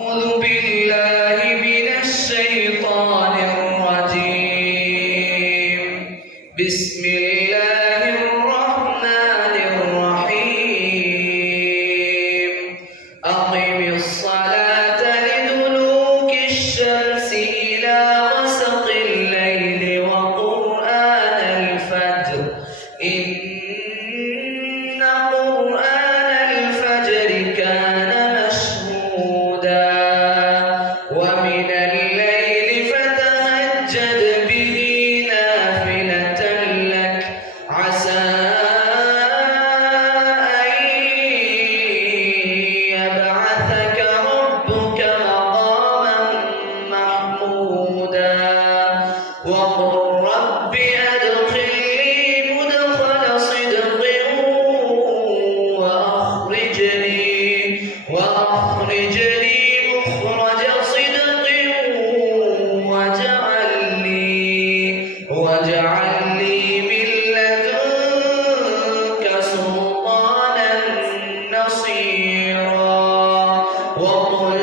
أعوذ بالله من الشيطان الرجيم. بسم الله الرحمن الرحيم. أقم الصلاة لدلوك الشمس إلى غسق الليل وقرآن الفجر إن قرآن الفجر كان مشهودا ومن الليل فتهجد به نافلة لك عسى أن يبعثك ربك مقاما محمودا وقل رب أدخلني مدخل صدق وأخرجني مخرج صدق واجعل لي من لدنك سلطانا نصيرا وقل